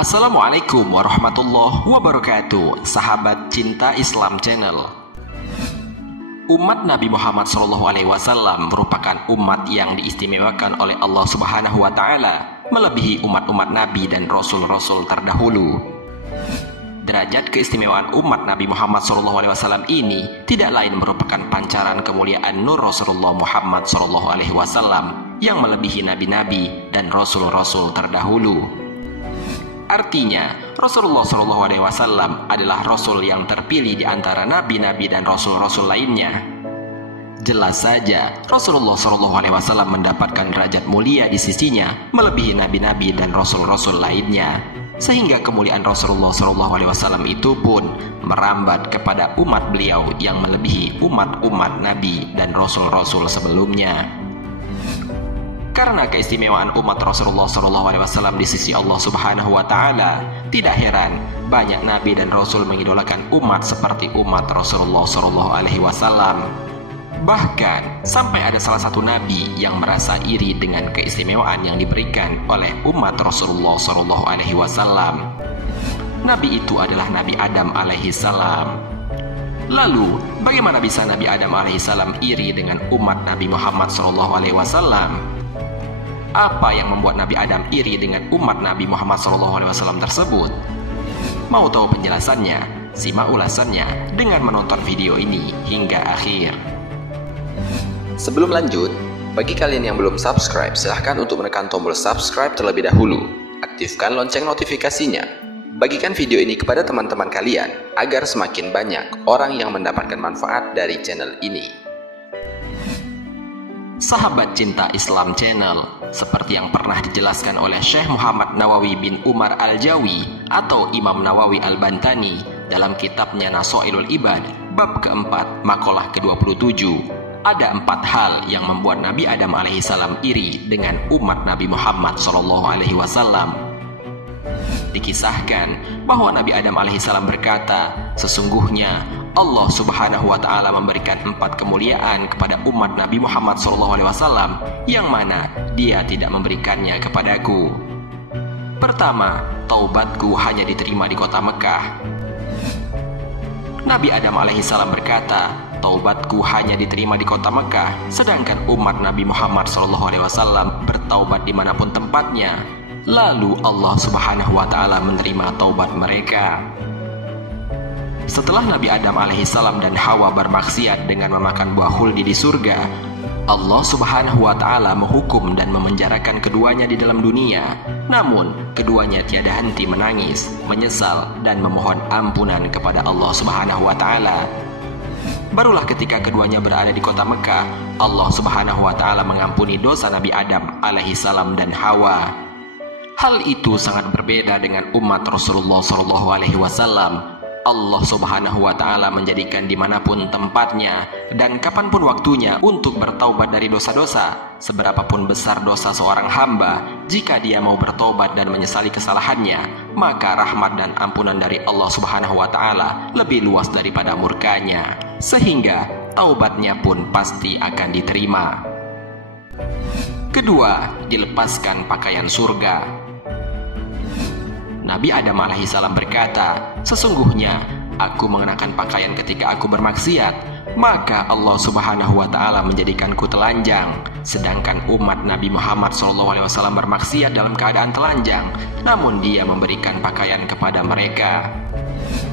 Assalamualaikum warahmatullahi wabarakatuh, sahabat cinta Islam Channel. Umat Nabi Muhammad SAW merupakan umat yang diistimewakan oleh Allah Subhanahu wa Ta'ala, melebihi umat-umat Nabi dan Rasul-Rasul terdahulu. Derajat keistimewaan umat Nabi Muhammad SAW ini tidak lain merupakan pancaran kemuliaan Nur Rasulullah Muhammad SAW yang melebihi nabi-nabi dan rasul-rasul terdahulu. Artinya, Rasulullah SAW adalah Rasul yang terpilih di antara nabi-nabi dan Rasul-Rasul lainnya. Jelas saja, Rasulullah SAW mendapatkan derajat mulia di sisinya, melebihi nabi-nabi dan Rasul-Rasul lainnya. Sehingga kemuliaan Rasulullah SAW itu pun merambat kepada umat beliau yang melebihi umat-umat nabi dan Rasul-Rasul sebelumnya. Karena keistimewaan umat Rasulullah SAW di sisi Allah Subhanahu wa Ta'ala, tidak heran banyak nabi dan rasul mengidolakan umat seperti umat Rasulullah SAW. Bahkan sampai ada salah satu nabi yang merasa iri dengan keistimewaan yang diberikan oleh umat Rasulullah SAW. Nabi itu adalah Nabi Adam alaihissalam. Lalu, bagaimana bisa Nabi Adam alaihissalam iri dengan umat Nabi Muhammad SAW? Apa yang membuat Nabi Adam iri dengan umat Nabi Muhammad SAW tersebut? Mau tahu penjelasannya? Simak ulasannya dengan menonton video ini hingga akhir. Sebelum lanjut, bagi kalian yang belum subscribe, silahkan untuk menekan tombol subscribe terlebih dahulu. Aktifkan lonceng notifikasinya. Bagikan video ini kepada teman-teman kalian agar semakin banyak orang yang mendapatkan manfaat dari channel ini. Sahabat cinta Islam Channel, seperti yang pernah dijelaskan oleh Syekh Muhammad Nawawi bin Umar Al-Jawi atau Imam Nawawi Al-Bantani dalam kitabnya Nasoilul Ibad, bab keempat, makalah ke-27, ada 4 hal yang membuat Nabi Adam alaihissalam iri dengan umat Nabi Muhammad SAW. Dikisahkan bahwa Nabi Adam alaihissalam berkata, sesungguhnya Allah Subhanahu wa Ta'ala memberikan 4 kemuliaan kepada umat Nabi Muhammad SAW yang mana Dia tidak memberikannya kepadaku. Pertama, taubatku hanya diterima di kota Mekah. Nabi Adam alaihissalam berkata, taubatku hanya diterima di kota Mekah, sedangkan umat Nabi Muhammad SAW bertaubat dimanapun tempatnya. Lalu Allah Subhanahu wa Ta'ala menerima taubat mereka. Setelah Nabi Adam alaihissalam dan Hawa bermaksiat dengan memakan buah khuldi di surga, Allah Subhanahu wa Ta'ala menghukum dan memenjarakan keduanya di dalam dunia. Namun, keduanya tiada henti menangis, menyesal, dan memohon ampunan kepada Allah Subhanahu wa Ta'ala. Barulah ketika keduanya berada di kota Mekah, Allah Subhanahu wa Ta'ala mengampuni dosa Nabi Adam alaihissalam dan Hawa. Hal itu sangat berbeda dengan umat Rasulullah SAW. Allah Subhanahu wa Ta'ala menjadikan dimanapun tempatnya dan kapanpun waktunya untuk bertaubat dari dosa-dosa. Seberapapun besar dosa seorang hamba, jika dia mau bertobat dan menyesali kesalahannya, maka rahmat dan ampunan dari Allah Subhanahu wa Ta'ala lebih luas daripada murkanya, sehingga taubatnya pun pasti akan diterima. Kedua, dilepaskan pakaian surga. Nabi Adam alaihissalam berkata, sesungguhnya aku mengenakan pakaian ketika aku bermaksiat, maka Allah Subhanahu wa Ta'ala menjadikanku telanjang. Sedangkan umat Nabi Muhammad SAW bermaksiat dalam keadaan telanjang, namun Dia memberikan pakaian kepada mereka.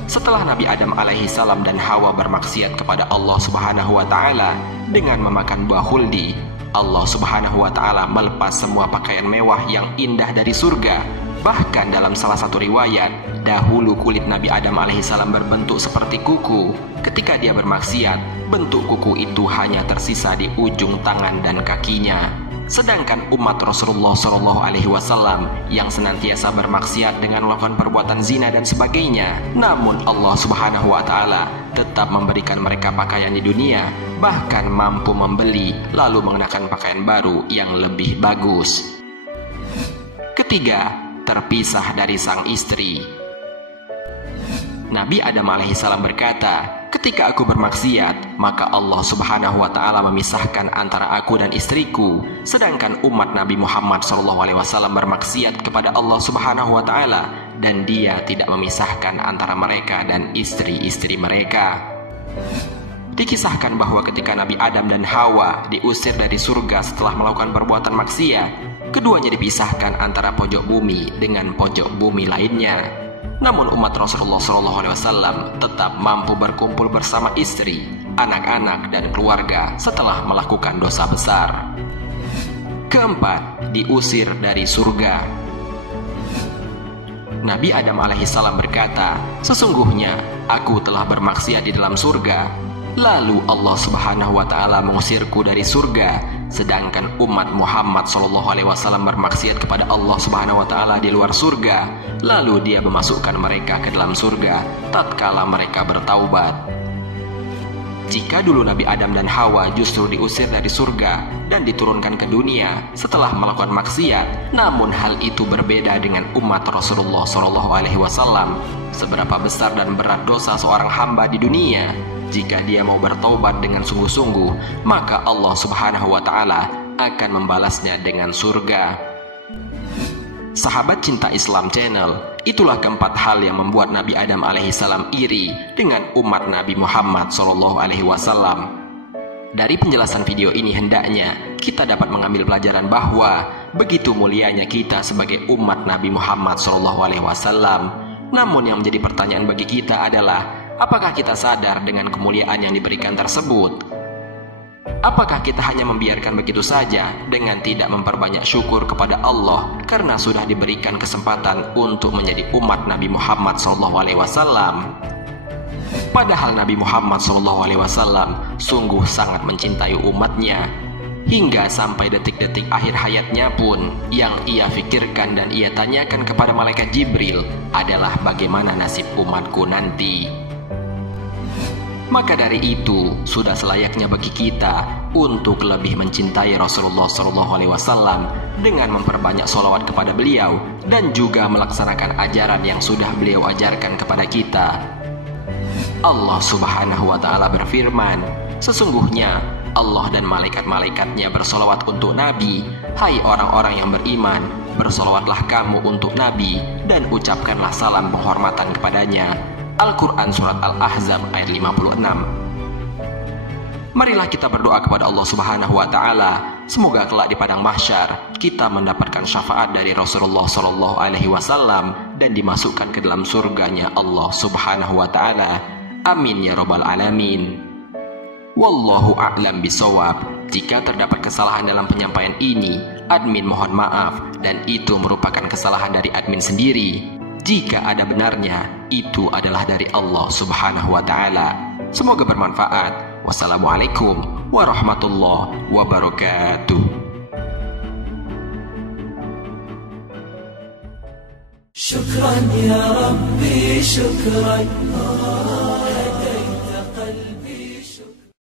Setelah Nabi Adam alaihissalam dan Hawa bermaksiat kepada Allah Subhanahu wa Ta'ala dengan memakan buah khuldi, Allah Subhanahu wa Ta'ala melepas semua pakaian mewah yang indah dari surga. Bahkan dalam salah satu riwayat, dahulu kulit Nabi Adam alaihissalam berbentuk seperti kuku. Ketika dia bermaksiat, bentuk kuku itu hanya tersisa di ujung tangan dan kakinya. Sedangkan umat Rasulullah SAW yang senantiasa bermaksiat dengan melakukan perbuatan zina dan sebagainya, namun Allah Subhanahu wa Ta'ala tetap memberikan mereka pakaian di dunia, bahkan mampu membeli lalu mengenakan pakaian baru yang lebih bagus. Ketiga, terpisah dari sang istri. Nabi Adam alaihissalam berkata, ketika aku bermaksiat, maka Allah subhanahu wa ta'ala memisahkan antara aku dan istriku. Sedangkan umat Nabi Muhammad SAW bermaksiat kepada Allah subhanahu wa ta'ala, dan dia tidak memisahkan antara mereka dan istri-istri mereka. Dikisahkan bahwa ketika Nabi Adam dan Hawa diusir dari surga setelah melakukan perbuatan maksiat, keduanya dipisahkan antara pojok bumi dengan pojok bumi lainnya. Namun umat Rasulullah SAW tetap mampu berkumpul bersama istri, anak-anak, dan keluarga setelah melakukan dosa besar. Keempat, diusir dari surga. Nabi Adam alaihissalam berkata, sesungguhnya aku telah bermaksiat di dalam surga, lalu Allah subhanahu wa ta'ala mengusirku dari surga. Sedangkan umat Muhammad SAW bermaksiat kepada Allah subhanahu wa ta'ala di luar surga, lalu dia memasukkan mereka ke dalam surga tatkala mereka bertaubat. Jika dulu Nabi Adam dan Hawa justru diusir dari surga dan diturunkan ke dunia setelah melakukan maksiat, namun hal itu berbeda dengan umat Rasulullah SAW. Seberapa besar dan berat dosa seorang hamba di dunia, jika dia mau bertaubat dengan sungguh-sungguh, maka Allah subhanahu wa ta'ala akan membalasnya dengan surga. Sahabat Cinta Islam Channel, itulah keempat hal yang membuat Nabi Adam alaihissalam iri dengan umat Nabi Muhammad SAW. Dari penjelasan video ini hendaknya kita dapat mengambil pelajaran bahwa begitu mulianya kita sebagai umat Nabi Muhammad SAW. Namun yang menjadi pertanyaan bagi kita adalah, apakah kita sadar dengan kemuliaan yang diberikan tersebut? Apakah kita hanya membiarkan begitu saja dengan tidak memperbanyak syukur kepada Allah karena sudah diberikan kesempatan untuk menjadi umat Nabi Muhammad SAW? Padahal Nabi Muhammad SAW sungguh sangat mencintai umatnya. Hingga sampai detik-detik akhir hayatnya pun, yang ia pikirkan dan ia tanyakan kepada malaikat Jibril adalah bagaimana nasib umatku nanti. Maka dari itu, sudah selayaknya bagi kita untuk lebih mencintai Rasulullah SAW dengan memperbanyak sholawat kepada beliau dan juga melaksanakan ajaran yang sudah beliau ajarkan kepada kita. Allah subhanahu wa ta'ala berfirman, sesungguhnya Allah dan malaikat-malaikatnya bersolawat untuk Nabi. Hai orang-orang yang beriman, bersolawatlah kamu untuk Nabi dan ucapkanlah salam penghormatan kepadanya. Al-Quran Surat Al-Ahzab ayat 56. Marilah kita berdoa kepada Allah subhanahu wa ta'ala, semoga kelak di padang mahsyar kita mendapatkan syafaat dari Rasulullah SAW dan dimasukkan ke dalam surganya Allah subhanahu wa ta'ala. Amin ya rabbal alamin. Wallahu a'lam bisawab. Jika terdapat kesalahan dalam penyampaian ini, admin mohon maaf, dan itu merupakan kesalahan dari admin sendiri. Jika ada benarnya, itu adalah dari Allah subhanahu wa ta'ala. Semoga bermanfaat. Wassalamualaikum warahmatullahi wabarakatuh. Syukran ya Rabbi, syukran.